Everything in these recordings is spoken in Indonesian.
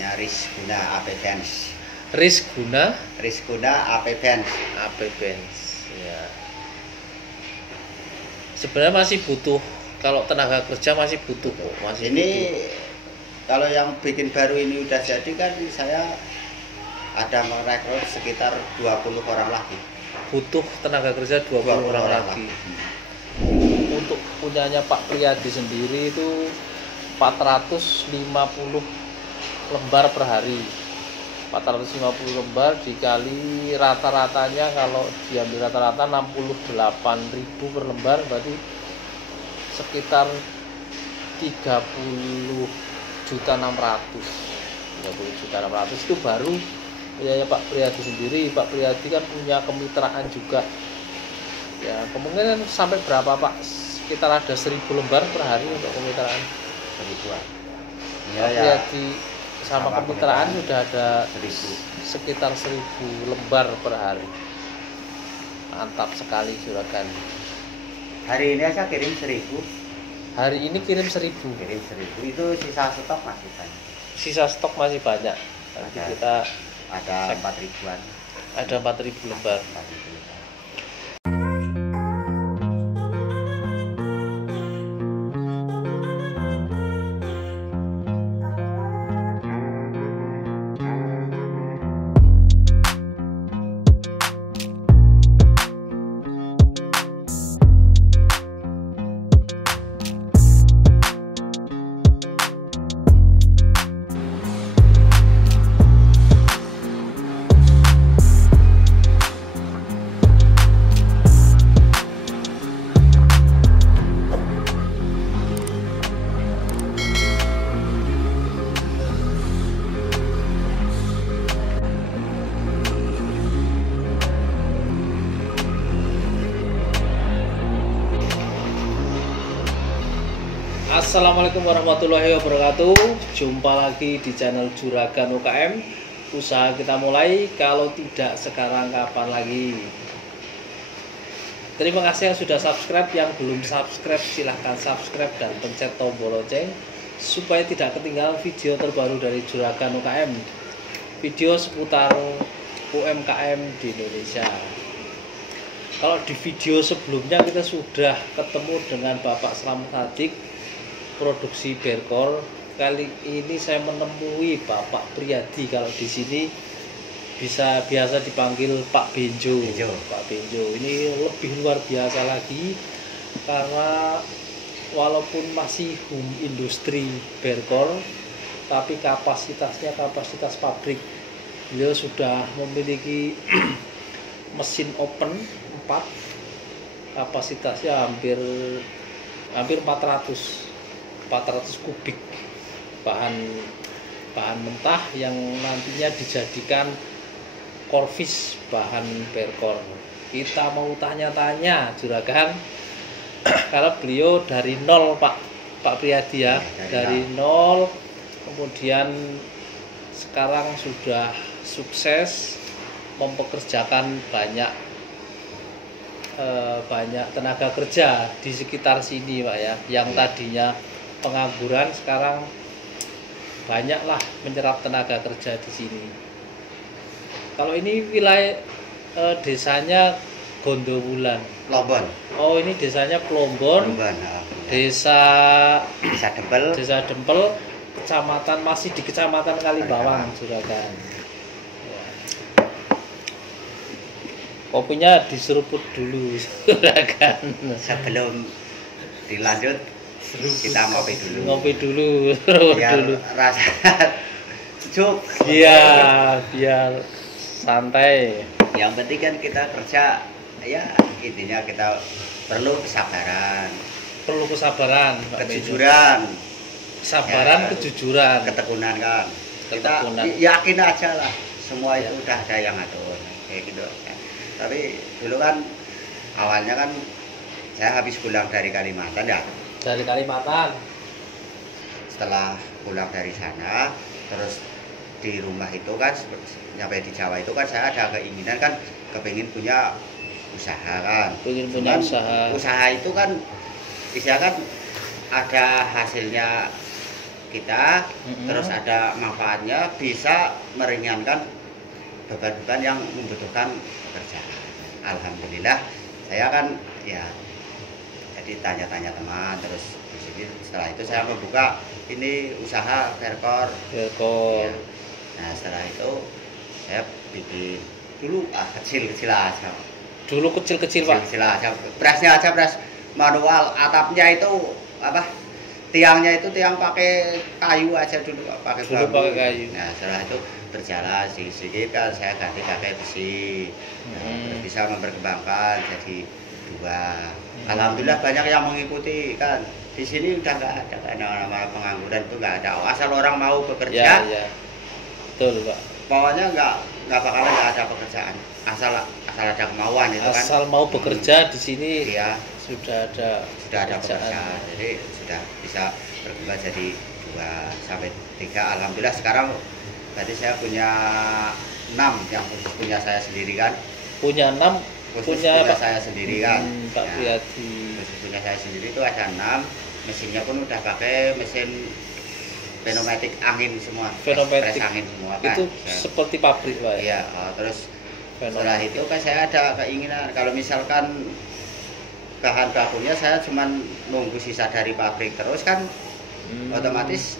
Rizguna AP Benz. Rizguna AP Benz. AP Benz. Ya. Sebenarnya masih butuh, kalau tenaga kerja masih butuh kok. Ini kalau yang bikin baru ini udah jadi kan saya ada merekrut sekitar 20 orang lagi. Butuh tenaga kerja 20 orang lagi. Untuk punyanya Pak Priyadi sendiri itu 450 lembar per hari. 450 lembar dikali rata-ratanya, kalau diambil rata-rata 68.000 per lembar, berarti sekitar 30.600.000. 30.600.000 itu baru punyanya Pak Priyadi sendiri. Pak Priyadi kan punya kemitraan juga. Ya, kemungkinan sampai berapa Pak? Sekitar ada 1.000 lembar per hari untuk kemitraan. 1000-an. Pak Priyadi sama kemitraan sudah ada sekitar 1.000 lembar per hari. Mantap sekali Juragan. Hari ini aja kirim 1.000. Hari ini kirim 1.000. Kirim 1.000. Itu sisa stok masih banyak. Sisa stok masih banyak. Nanti kita ada 4.000-an. Ada 4.000 lembar. 4.000 lembar. Assalamualaikum warahmatullahi wabarakatuh. Jumpa lagi di channel Juragan UKM. Usaha kita mulai, kalau tidak sekarang kapan lagi. Terima kasih yang sudah subscribe. Yang belum subscribe silahkan subscribe dan pencet tombol lonceng supaya tidak ketinggalan video terbaru dari Juragan UKM. Video seputar UMKM di Indonesia. Kalau di video sebelumnya kita sudah ketemu dengan Bapak Slamet Sadik, produksi Berkor. Kali ini saya menemui Bapak Priyadi, kalau di sini biasa dipanggil Pak Benjo. Pak Benjo ini lebih luar biasa lagi, karena walaupun masih home industri Berkor, tapi kapasitasnya kapasitas pabrik. Beliau sudah memiliki mesin open 4, kapasitasnya hampir 400 kubik bahan mentah yang nantinya dijadikan korvis bahan Berkor. Kita mau tanya-tanya Juragan karena beliau dari nol Pak Priyadi ya, dari nol, kemudian sekarang sudah sukses mempekerjakan banyak tenaga kerja di sekitar sini Pak ya, yang tadinya pengangguran sekarang banyaklah menyerap tenaga kerja di sini. Kalau ini wilayah desanya Gondowulan, Plombon. Oh, ini desanya Plombon. Desa Dempel, kecamatan, masih di Kecamatan Kalibawang, Juragan. Ya. Kopinya diseruput dulu Juragan. Sebelum dilanjut kita ngopi dulu. Biar rasa sejuk. Iya, biar santai. Yang penting kan kita kerja, ya intinya kita perlu kesabaran, kejujuran, kejujuran, ketekunan kan. Kita yakin aja lah, semua itu udah ada yang ngatur kayak gitu. Tapi dulu kan awalnya kan saya habis pulang dari Kalimantan ya. Dari Kalimantan. Setelah pulang dari sana, terus di rumah itu kan, sampai di Jawa itu kan saya ada keinginan kan, kepingin punya usaha kan. Usaha itu kan bisa kan ada hasilnya kita, terus ada manfaatnya, bisa meringankan beban-beban yang membutuhkan pekerjaan. Alhamdulillah, saya kan ya jadi tanya-tanya teman, terus di sini setelah itu saya membuka ini usaha Verkor. Ya. Nah setelah itu saya bikin dulu kecil-kecil aja. Dulu kecil-kecil Pak. Kecil aja. Presnya aja pres manual, atapnya itu apa? Tiangnya itu tiang pakai kayu aja dulu, pakai bambu. Pakai kayu. Nah setelah itu berjalan sedikit kan saya ganti pakai besi. Nah, bisa memperkembangkan jadi 2. Alhamdulillah banyak yang mengikuti kan. Di sini udah nggak ada nama pengangguran, itu nggak ada. Asal orang mau bekerja. Ya. Betul Pak. Pokoknya nggak bakalan nggak ada pekerjaan. Asal ada kemauan itu kan. Asal mau bekerja di sini. Iya. Sudah ada pekerjaan. Jadi sudah bisa berkembang jadi 2 sampai 3. Alhamdulillah sekarang berarti saya punya 6 yang punya saya sendiri kan. Punya 6 punya saya sendiri kan. Pak Priyadi. Punya saya sendiri itu ada 6. Mesinnya pun udah pakai mesin pneumatik angin semua. Pneumatik angin semua kan. Itu seperti pabrik Pak. Iya, terus setelah itu kan saya ada keinginan kalau misalkan bahan bakunya saya cuma nunggu sisa dari pabrik terus kan otomatis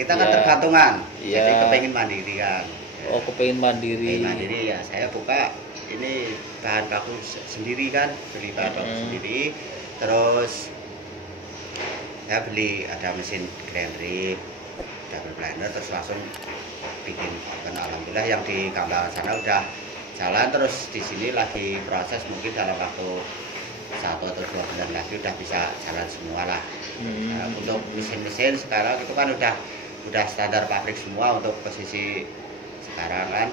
kita kan tergantungan. Jadi kepengen mandiri kan. Oh, kepengen mandiri. Mandiri ya, saya buka ini bahan baku sendiri kan, beli bahan baku sendiri. Terus saya beli ada mesin grind rib, double blender, terus langsung bikin. Dan alhamdulillah yang di Kambangan sana udah jalan, terus di sini lagi proses, mungkin dalam waktu 1 atau 2 bulan lagi udah bisa jalan semua lah. Nah, untuk mesin-mesin sekarang itu kan udah standar pabrik semua untuk posisi sekarang kan.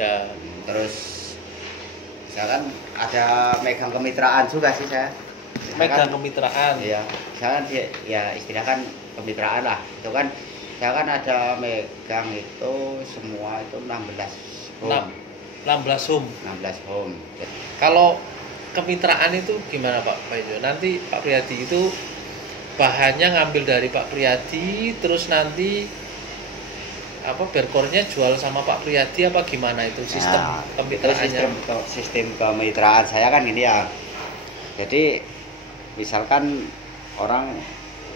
Ya. Terus saya kan ada megang kemitraan juga sih saya. Megang kemitraan. Iya. Saya kan ya istilah kan kemitraan lah. Itu kan saya kan ada megang itu semua itu 16 home. 16 home. 16 home. Kalau kemitraan itu gimana Pak Ijo? Nanti Pak Priyadi itu bahannya ngambil dari Pak Priyadi, terus nanti Verkornya jual sama Pak Priyadi apa gimana itu sistem kemitraannya? Sistem kemitraan saya kan ini ya. Jadi misalkan orang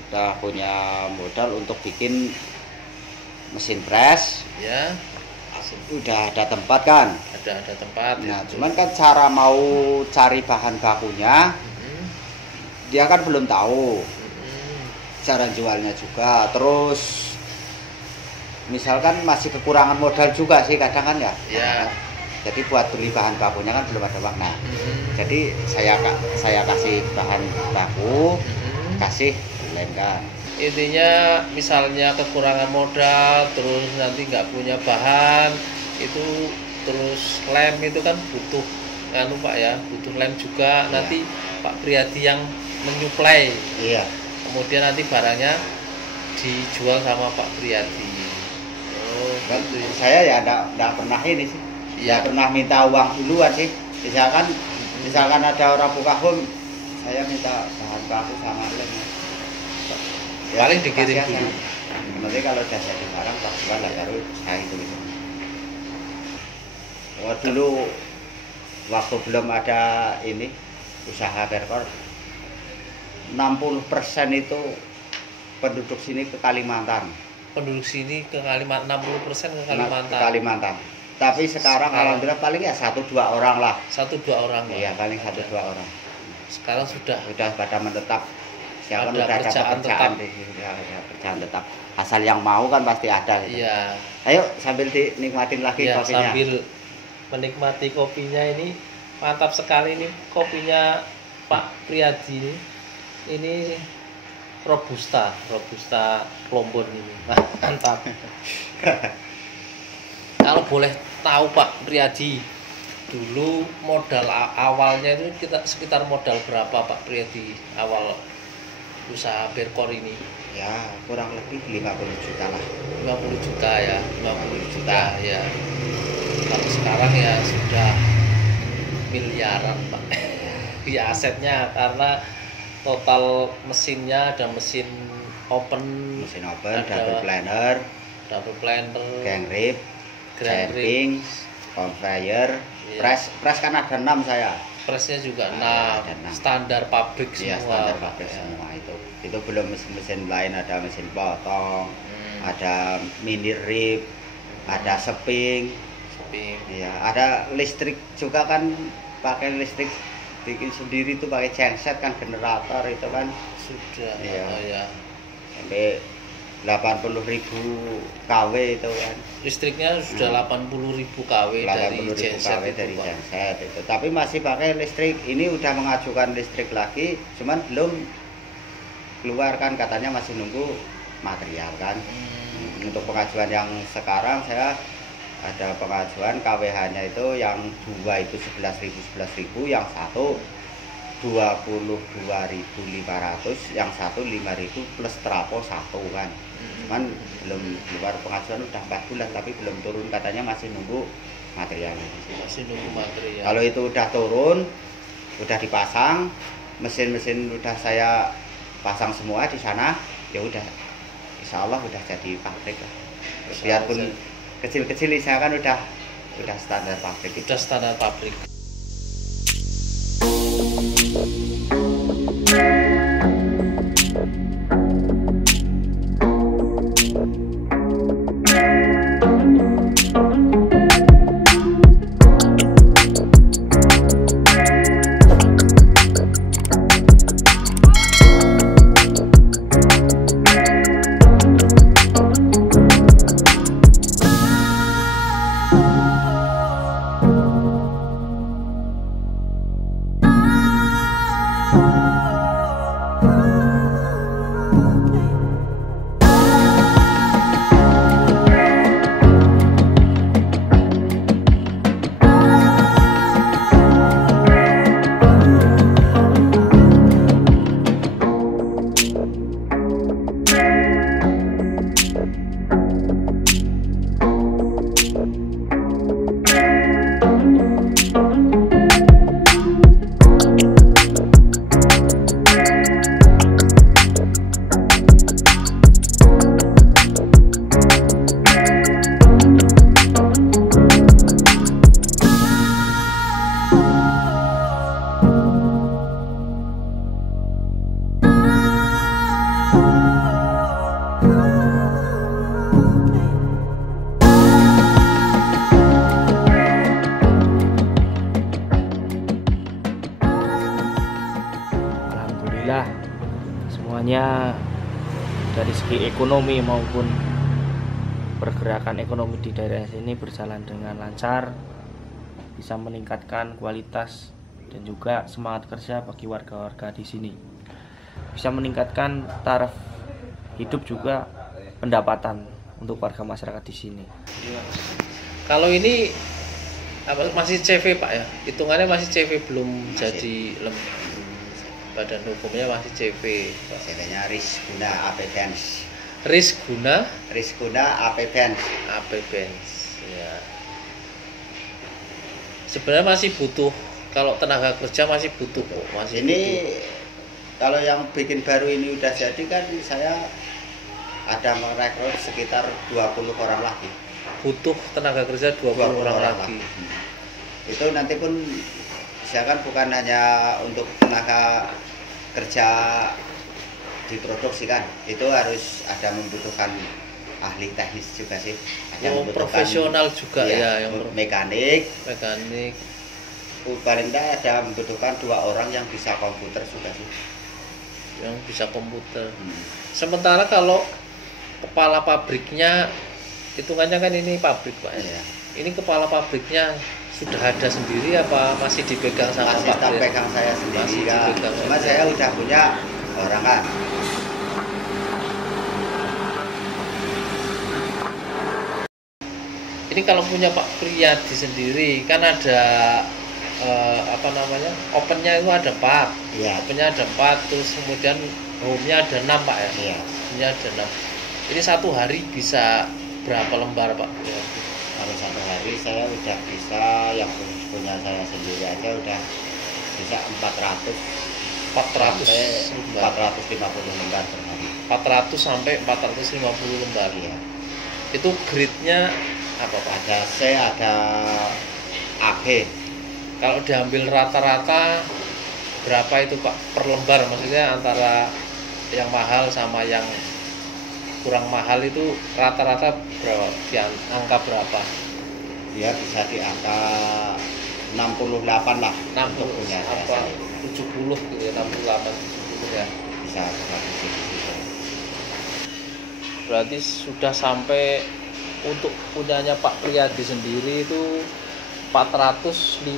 udah punya modal untuk bikin mesin press, ya, udah ada tempat kan? Ada tempat. Nah, cuman kan cara mau cari bahan bakunya, dia kan belum tahu cara jualnya juga. Terus misalkan masih kekurangan modal juga sih kadang kan ya. Ya. Jadi buat beli bahan bakunya kan belum ada uang. Nah, jadi saya kasih bahan baku, kasih lem kan. Intinya misalnya kekurangan modal, terus nanti nggak punya bahan, itu terus lem itu kan butuh Pak ya, butuh lem juga. Iya. Nanti Pak Priyadi yang menyuplai. Iya. Kemudian nanti barangnya dijual sama Pak Priyadi. Oh, kan gitu. Saya ya enggak pernah ini sih. Ya pernah minta uang duluan sih. Misalkan ada orang buka home, saya minta bahan baku sama lem. Ya, paling dikirim dulu. Nanti kalau udah jadi barang pas jual lah baru saya itu. Dulu waktu belum ada ini usaha Verkor, 60% itu penduduk sini ke Kalimantan. Penduduk sini ke Kalimantan, 60% ke Kalimantan. Ke Kalimantan. Tapi sekarang alhamdulillah paling ya 1-2 orang lah. 1-2 orang. Iya, paling 1-2 orang. Sekarang sudah pada menetap. Siapa udah ada pekerjaan tetap. Pekerjaan tetap. Asal yang mau kan pasti ada. Gitu. Iya. Ayo sambil dinikmatin lagi kopinya. Sambil menikmati kopinya ini mantap sekali nih kopinya Pak Priyadi ini. Ini robusta Plombon ini. Mantap. Kalau boleh tahu Pak Priyadi, dulu modal awalnya itu kita sekitar modal berapa Pak Priyadi awal usaha Verkor ini? Ya kurang lebih 50 juta lah. 50 juta ya, 50 juta ya. Kalau sekarang ya sudah miliaran Pak. Ya asetnya karena total mesinnya ada mesin open, mesin open, double planer, gang rib, jamping, conveyor, press kan ada 6 saya. Pressnya juga 6, standar pabrik semua. Iya, standar pabrik semua itu. Itu belum mesin lain, ada mesin potong, ada mini rib, ada seping. Iya, ada listrik juga kan, pakai listrik bikin sendiri tuh pakai genset kan, generator itu kan sudah. Iya. Ya. Sampai 80.000 kW itu kan. Listriknya sudah 80.000 kW dari genset itu. Tapi masih pakai listrik. Ini udah mengajukan listrik lagi, cuman belum keluar kan, katanya masih nunggu material kan. Untuk pengajuan yang sekarang saya ada pengajuan KWH-nya itu yang 2 itu 11.000, yang satu 22.500, yang satu 5.000 plus trapo 1 kan. Cuman belum keluar, pengajuan udah 4 bulan tapi belum turun, katanya masih nunggu material. Kalau itu udah turun, udah dipasang, mesin-mesin udah saya pasang semua di sana, ya udah insya Allah udah jadi pabrik lah. Biarpun kecil-kecil saya kan udah standar pabrik. Udah standar pabrik. Alhamdulillah semuanya dari segi ekonomi maupun pergerakan ekonomi di daerah sini berjalan dengan lancar, bisa meningkatkan kualitas dan juga semangat kerja bagi warga-warga di sini, bisa meningkatkan taraf hidup juga pendapatan untuk warga masyarakat di sini. Kalau ini masih CV Pak ya, hitungannya masih CV, belum jadi badan hukumnya masih CV. CV-nya Rizguna AP Benz. Rizguna AP Benz. AP Benz. Ya. Sebenarnya masih butuh, kalau tenaga kerja masih butuh kok. Masih ini butuh. Kalau yang bikin baru ini udah jadi kan, saya ada merekrut sekitar 20 orang lagi. Butuh tenaga kerja 20 orang lagi. Itu nanti pun misalkan bukan hanya untuk tenaga kerja diproduksi kan, itu harus ada membutuhkan ahli teknis juga sih. Profesional juga ya, yang mekanik. Paling tidak ada membutuhkan 2 orang yang bisa komputer juga sih. Yang bisa komputer. Sementara kalau kepala pabriknya, hitungannya kan ini pabrik Pak ya. Ini kepala pabriknya sudah ada sendiri apa masih dipegang sama Pak? Masih pegang saya sendiri kan. Cuma saya udah punya orang kan. Ini kalau punya Pak Priyadi sendiri kan ada opennya itu ada 4. Iya. Opennya ada 4, terus kemudian home-nya ada 6 Pak ya. Iya. Home-nya ada 6. Ini satu hari bisa berapa lembar Pak? Ya. Kalau satu hari saya udah bisa, yang punya saya sendiri aja udah bisa 400 400 lembar. 450 lembar per hari. 400 sampai 450 lembar. Iya. Itu grade-nya apa Pak? Ada C, ada AB. Kalau diambil rata-rata berapa itu Pak per lembar? Maksudnya antara yang mahal sama yang kurang mahal itu rata-rata berapa? Di angka berapa? Dia bisa di angka 68 lah. 60 punya apa 70 gitu ya, 68 70 ya. Bisa di situ. Berarti sudah sampai untuk punyanya Pak Priyadi sendiri itu 450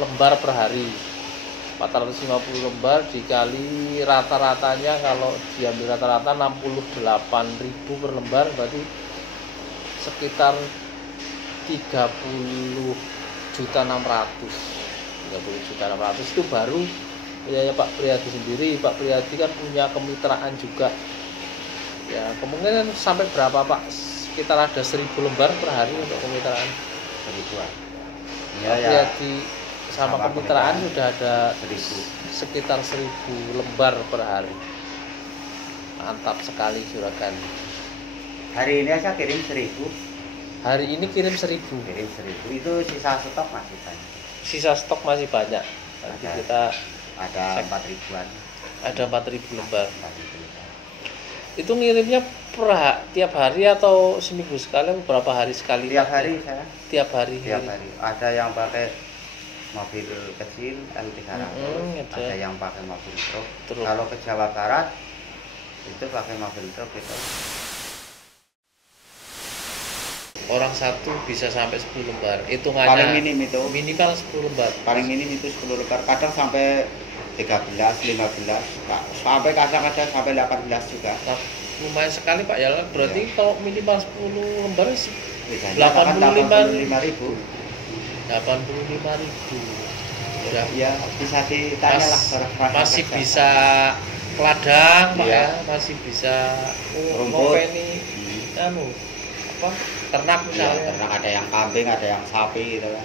lembar per hari. 450 lembar dikali rata-ratanya, kalau diambil rata-rata 68.000 per lembar, berarti sekitar 30.600.000 itu baru punyanya Pak Priyadi sendiri. Pak Priyadi kan punya kemitraan juga ya, kemungkinan sampai berapa Pak? Sekitar ada 1.000 lembar per hari untuk kemitraan. 1000-an. Pak Priyadi sama kemitraan sudah ada 1000. sekitar 1.000 lembar per hari. Mantap sekali Juragan. Hari ini aja kirim 1000. Hari ini kirim 1.000. Kirim 1000. Itu sisa stok masih banyak. Sisa stok masih banyak. Nanti kita ada 4.000-an. Ada 4.000 lembar. 4.000 lembar. Itu ngirimnya tiap hari atau seminggu sekali? Berapa hari sekali? Tiap hari saya. Tiap hari. Tiap hari. Ada yang pakai mobil kecil L300, ada yang pakai mobil truk. Kalau ke Jawa Barat itu pakai mobil truk itu. Orang satu bisa sampai 10 lembar. Hitungannya paling minim itu minimal 10 lembar. Paling minim itu 10 lembar. Kadang sampai 13, 15, sampai kadang ada sampai 18 juga. Nah, lumayan sekali Pak ya. Berarti iya. kalau minimal 10 lembar 85.000. 85.000. Udah. Ya, bisa ditanya lah. Masih bisa ladang Pak iya. ya, masih bisa ngopeni ternak misalnya. Iya, ternak, ada yang kambing, ada yang sapi gitu kan.